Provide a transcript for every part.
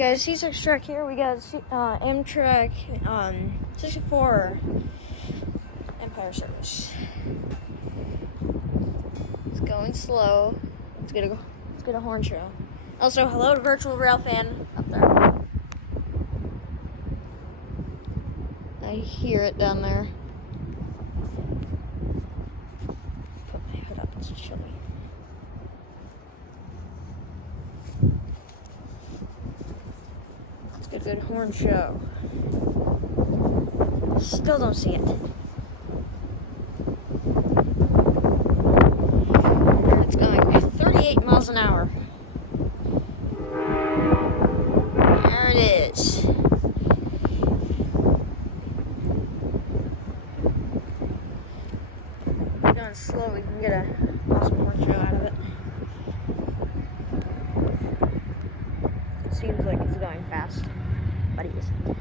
guys, C064 here. We got Amtrak 64 Empire service. It's going slow. Let's get a horn show. Also, hello to Virtual Rail Fan up there. I hear it down there. Put my hood up, it's chilly. Let's get a good horn show. Still don't see it. And it's going 38 miles an hour. There it is. Going slow, we can get an awesome horn show out of it. It seems like it's going fast, but it isn't.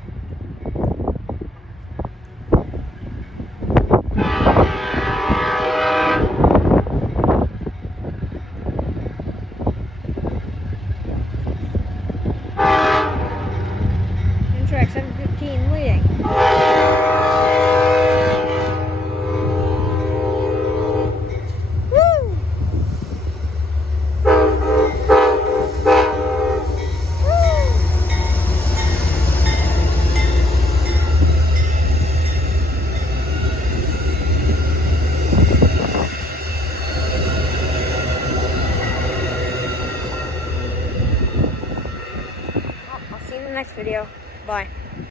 Amtrak 715 leading. I'll see you in the next video. Bye.